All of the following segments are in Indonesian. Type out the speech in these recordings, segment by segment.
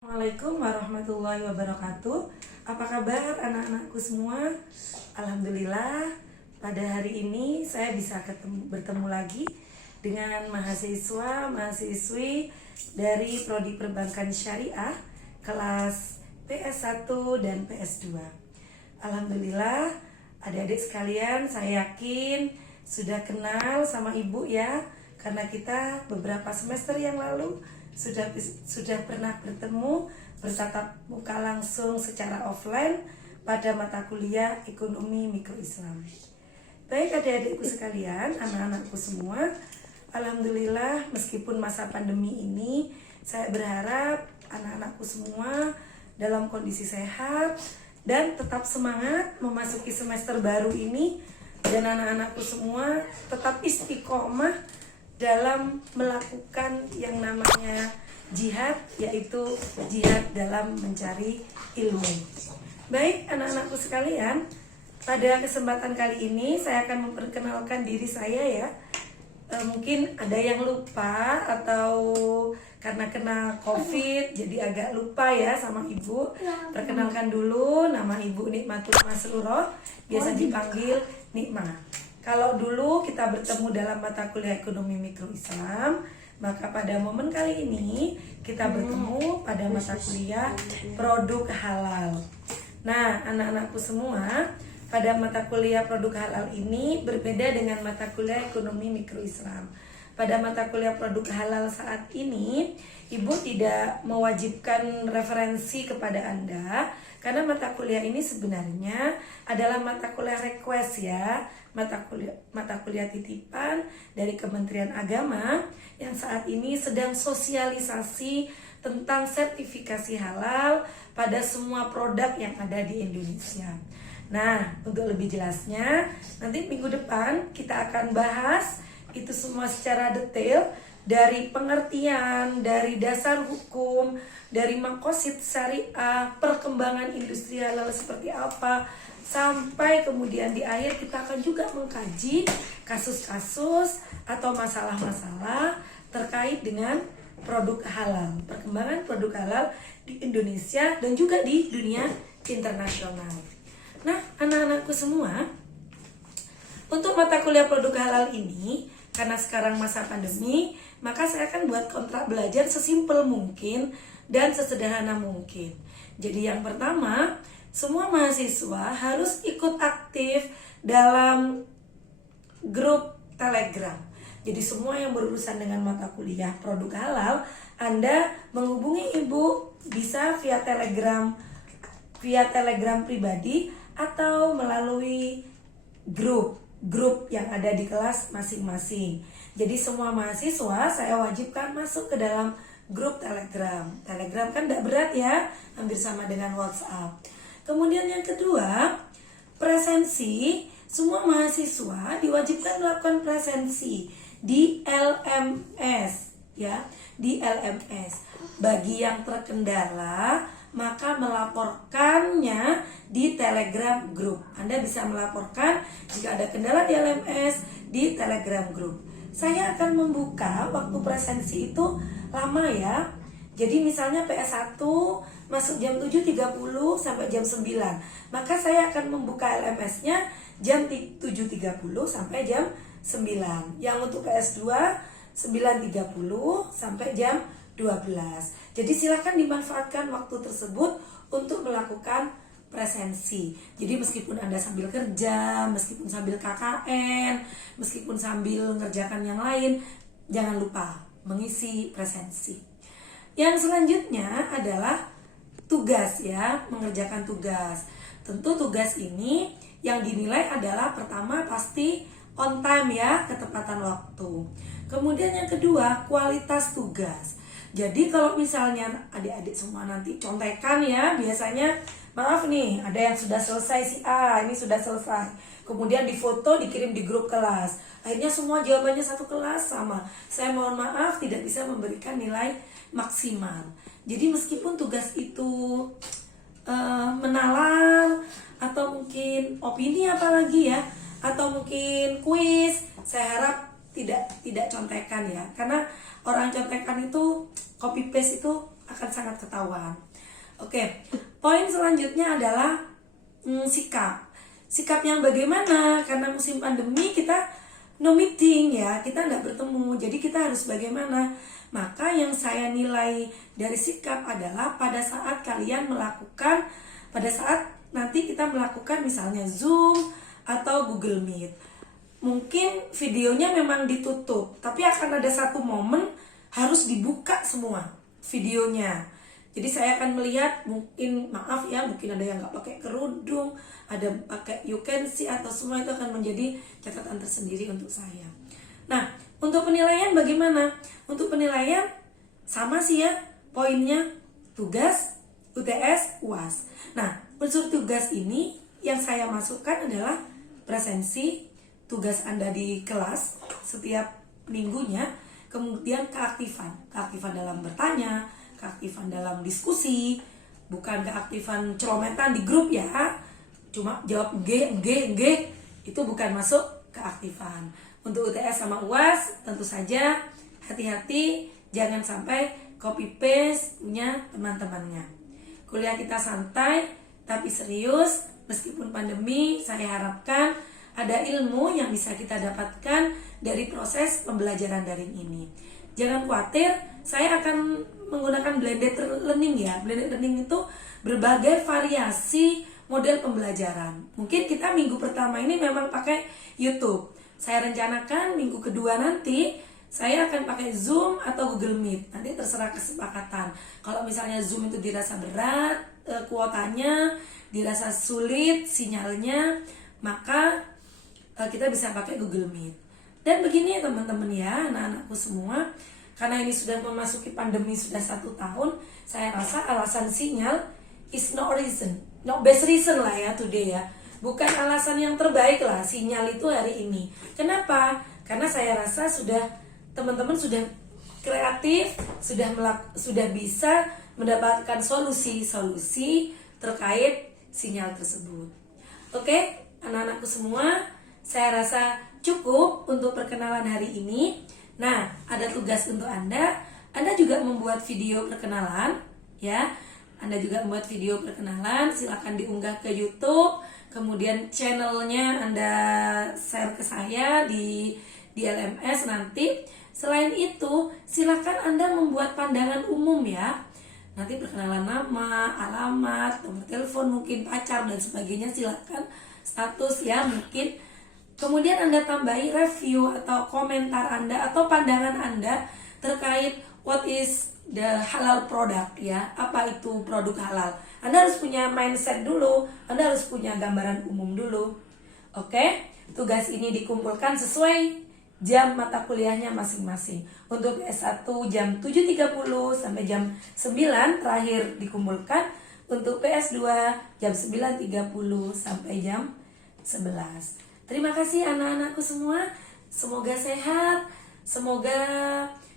Assalamualaikum warahmatullahi wabarakatuh. Apa kabar anak-anakku semua? Alhamdulillah, pada hari ini saya bisa bertemu lagi dengan mahasiswa-mahasiswi dari Prodi Perbankan Syariah kelas PS1 dan PS2. Alhamdulillah, adik-adik sekalian, saya yakin sudah kenal sama ibu ya, karena kita beberapa semester yang lalu sudah pernah bertemu bertatap muka langsung secara offline pada mata kuliah Ekonomi Mikro Islam. Baik adik-adikku sekalian, anak-anakku semua, alhamdulillah meskipun masa pandemi ini saya berharap anak-anakku semua dalam kondisi sehat dan tetap semangat memasuki semester baru ini, dan anak-anakku semua tetap istiqomah dalam melakukan yang namanya jihad, yaitu jihad dalam mencari ilmu. Baik anak-anakku sekalian, pada kesempatan kali ini saya akan memperkenalkan diri saya ya. Mungkin ada yang lupa atau karena kena COVID jadi agak lupa ya sama ibu. Perkenalkan dulu, nama ibu Nikmatul Masruroh, biasa dipanggil Nikma. Kalau dulu kita bertemu dalam mata kuliah Ekonomi Mikro Islam, maka pada momen kali ini kita bertemu pada mata kuliah Produk Halal. Nah, anak-anakku semua, pada mata kuliah Produk Halal ini berbeda dengan mata kuliah Ekonomi Mikro Islam. Pada mata kuliah Produk Halal saat ini, Ibu tidak mewajibkan referensi kepada Anda, karena mata kuliah ini sebenarnya adalah mata kuliah request ya, mata kuliah titipan dari Kementerian Agama yang saat ini sedang sosialisasi tentang sertifikasi halal pada semua produk yang ada di Indonesia. Nah, untuk lebih jelasnya, nanti minggu depan kita akan bahas itu semua secara detail, dari pengertian, dari dasar hukum, dari maqasid syariah, perkembangan industri halal seperti apa, sampai kemudian di akhir kita akan juga mengkaji kasus-kasus atau masalah-masalah terkait dengan produk halal, perkembangan produk halal di Indonesia dan juga di dunia internasional. Nah, anak-anakku semua, untuk mata kuliah produk halal ini, karena sekarang masa pandemi, maka saya akan buat kontrak belajar sesimpel mungkin dan sesederhana mungkin. Jadi yang pertama, semua mahasiswa harus ikut aktif dalam grup Telegram. Jadi semua yang berurusan dengan mata kuliah produk halal, Anda menghubungi ibu bisa via Telegram pribadi atau melalui grup yang ada di kelas masing-masing. Jadi semua mahasiswa saya wajibkan masuk ke dalam grup Telegram. Telegram kan tidak berat ya, hampir sama dengan WhatsApp. Kemudian yang kedua, presensi. Semua mahasiswa diwajibkan melakukan presensi di LMS ya, di LMS. Bagi yang terkendala, maka melaporkannya di Telegram Group. Anda bisa melaporkan jika ada kendala di LMS di Telegram Group. Saya akan membuka waktu presensi itu lama ya. Jadi misalnya PS1 masuk jam 7.30 sampai jam 9. Maka saya akan membuka LMS-nya jam 7.30 sampai jam 9. Yang untuk PS2 9.30 sampai jam 12. Jadi silakan dimanfaatkan waktu tersebut untuk melakukan presensi. Jadi meskipun Anda sambil kerja, meskipun sambil KKN, meskipun sambil mengerjakan yang lain, jangan lupa mengisi presensi. Yang selanjutnya adalah tugas ya, mengerjakan tugas. Tentu tugas ini yang dinilai adalah pertama pasti on time ya, ketepatan waktu. Kemudian yang kedua, kualitas tugas. Jadi kalau misalnya adik-adik semua nanti contekan ya, biasanya maaf nih, ada yang sudah selesai si A, ini sudah selesai. Kemudian difoto, dikirim di grup kelas. Akhirnya semua jawabannya satu kelas sama. Saya mohon maaf tidak bisa memberikan nilai maksimal. Jadi meskipun tugas itu menalar, atau mungkin opini apalagi ya, atau mungkin kuis, saya harap tidak contekan ya. Karena orang contekan itu copy paste itu akan sangat ketahuan. Oke, poin selanjutnya adalah sikap. Sikap yang bagaimana? Karena musim pandemi kita no meeting ya, kita nggak bertemu. Jadi kita harus bagaimana? Maka yang saya nilai dari sikap adalah pada saat kalian melakukan, pada saat nanti kita melakukan misalnya Zoom atau Google Meet. Mungkin videonya memang ditutup, tapi akan ada satu momen harus dibuka semua videonya. Jadi saya akan melihat, mungkin maaf ya, mungkin ada yang nggak pakai kerudung, ada pakai you can see, atau semua itu akan menjadi catatan tersendiri untuk saya. Nah, untuk penilaian bagaimana? Untuk penilaian sama sih ya, poinnya tugas, UTS, UAS. Nah, unsur tugas ini yang saya masukkan adalah presensi, tugas Anda di kelas setiap minggunya, kemudian keaktifan dalam bertanya, keaktifan dalam diskusi, bukan keaktifan celometan di grup ya, cuma jawab G, itu bukan masuk keaktifan. Untuk UTS sama UAS tentu saja hati-hati, jangan sampai copy paste punya teman-temannya. Kuliah kita santai tapi serius, meskipun pandemi, saya harapkan ada ilmu yang bisa kita dapatkan dari proses pembelajaran daring ini. Jangan khawatir, saya akan menggunakan blended learning ya. Blended learning itu berbagai variasi model pembelajaran. Mungkin kita minggu pertama ini memang pakai YouTube. Saya rencanakan minggu kedua nanti saya akan pakai Zoom atau Google Meet. Nanti terserah kesepakatan. Kalau misalnya Zoom itu dirasa berat, kuotanya, dirasa sulit sinyalnya, maka kita bisa pakai Google Meet. Dan begini teman-teman ya, anak-anakku semua, karena ini sudah memasuki pandemi sudah 1 tahun, saya rasa alasan sinyal is no reason, no best reason lah ya today ya. Bukan alasan yang terbaik lah sinyal itu hari ini. Kenapa? Karena saya rasa teman-teman sudah kreatif, sudah bisa mendapatkan solusi terkait sinyal tersebut. Oke, anak-anakku semua, saya rasa cukup untuk perkenalan hari ini. Nah, ada tugas untuk Anda. Anda juga membuat video perkenalan, ya. Anda juga membuat video perkenalan. Silakan diunggah ke YouTube. Kemudian channelnya Anda share ke saya di LMS nanti. Selain itu, silakan Anda membuat pandangan umum ya. Nanti perkenalan nama, alamat, nomor telepon, mungkin pacar dan sebagainya, silakan. Status ya mungkin. Kemudian Anda tambahi review atau komentar Anda atau pandangan Anda terkait what is the halal product ya. Apa itu produk halal? Anda harus punya mindset dulu, Anda harus punya gambaran umum dulu. Oke, tugas ini dikumpulkan sesuai jam mata kuliahnya masing-masing. Untuk S1 jam 7.30 sampai jam 9 terakhir dikumpulkan. Untuk PS2 jam 9.30 sampai jam 11. Terima kasih anak-anakku semua. Semoga sehat. Semoga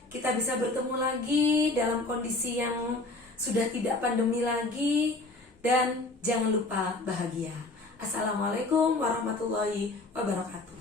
kita bisa bertemu lagi dalam kondisi yang sudah tidak pandemi lagi. Dan jangan lupa bahagia. Assalamualaikum warahmatullahi wabarakatuh.